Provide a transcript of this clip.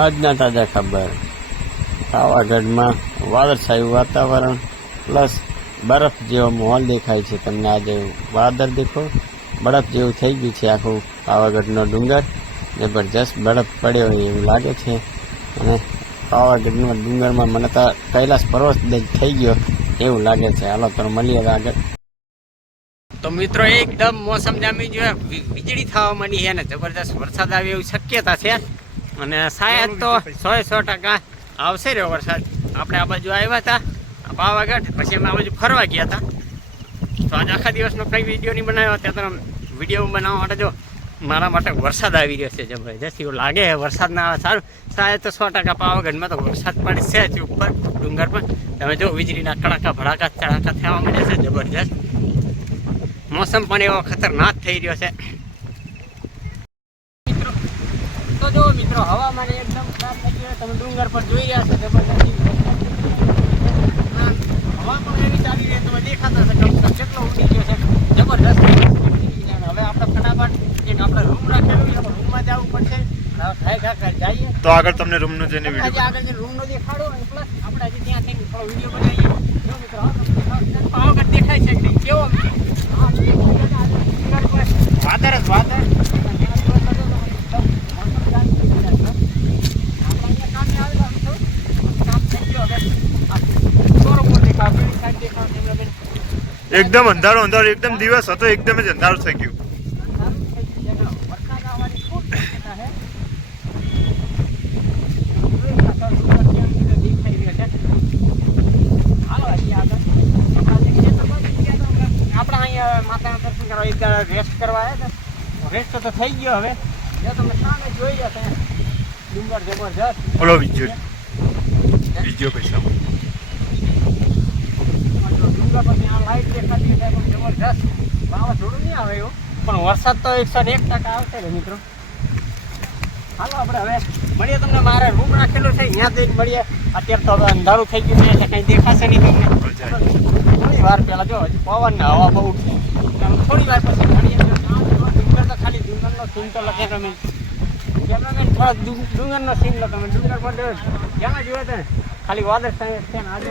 આજના તાજા ખબર. પાવાગઢમાં વાદળછાયું વાતાવરણ, પ્લસ બરફ જેવો માહોલ દેખાય છે. તમને આજે વાદળ દેખો. બરફ જેવું થઈ ગયું છે આખું પાવાગઢનો ડુંગર. જબરજસ્ત બરફ પડ્યો હોય એવું લાગે છે. અને પાવાગઢના ડુંગરમાં મને તો કૈલાસ પર્વત થઈ ગયો એવું લાગે છે. હાલો, તો મળીએ આગળ. તો મિત્રો, એકદમ મોસમ જામી ગયો. વીજળી થવા માંડી છે ને જબરજસ્ત વરસાદ આવે એવી શક્યતા છે. અને શાયદ તો સો સો ટકા આવશે રહ્યો વરસાદ. આપણે આ બાજુ આવ્યા હતા પાવાગઢ, પછી અમે આ બાજુ ફરવા ગયા હતા. તો આજે આખા દિવસનો કંઈ વીડિયો નહીં બનાવ્યો ત્યાં તો વીડિયો બનાવવા માટે જો મારા માટે વરસાદ આવી રહ્યો છે જબરજસ્ત એવું લાગે વરસાદ ના આવે. સારું શાયદ તો સો ટકા પાવાગઢમાં તો વરસાદ પડે છે જ ઉપર ડુંગર પર તમે જો વીજળીના કડાકા, ભડાકા, ચડાકા થવા માંડે છે, જબરજસ્ત. મોસમ પણ એવો ખતરનાક થઈ રહ્યો છે મિત્રો તો જો મિત્રો હવામાન એકદમ ખરાબ થઈ ગયો તમે ડુંગર પર જોઈ રહ્યા છો જબરજસ્ત હવા પણ એવી ચાલી રહી તમે દેખાતા કમ કેટલો ઉડી ગયો છે. જબરજસ્ત હવે આપણે ફટાફટ એક આપણે રૂમ રાખેલું છે રૂમમાં જવું પડશે. તો આગળ તમને જઈને આજે આગળ જે રૂમનો દેખાડો અને પ્લસ આપણે આજે ત્યાં થઈને થોડો વીડિયો બનાવીએ. જો મિત્રો પાવાગઢ દેખાય છે કેવો હા, વાદળ જ વાદળ એકદમ અંધારો અંધારો. એકદમ દિવસ હતો એકદમ જ અંધારો થઈ ગયું. રેસ્ટ કરવા રેસ્ટ તો થઈ ગયો હવે જો તમે સામે જોઈ રહ્યા છો ડુંગર જબરજસ્ત ઓલો બીજો બીજો પૈસા. ડુંગર પર આ લાઈટ દેખાતી પણ જબરજસ્ત વાવાઝોડું નહીં આવે એવું પણ વરસાદ તો એકસો એક ટકા આવશે ને મિત્રો. હાલો, આપણે હવે મળીએ તમને. મારે રૂમ રાખેલો છે, અહીંયા જઈને મળીએ. અત્યારે તો હવે અંધારું થઈ ગયું છે, એટલે કંઈ દેખાશે નહીં તમને. થોડી વાર પહેલાં જો, હજી પવન ને હવા બહુ થોડી વાર પછી મળીએ. તો ખાલી ડુંગરનો સીન તો લખે તમે. કેમેરામેન થોડા ડુંગરનો સીન લખે. ડુંગર પર જ્યાં જોયે ખાલી વાદળ છે. આજે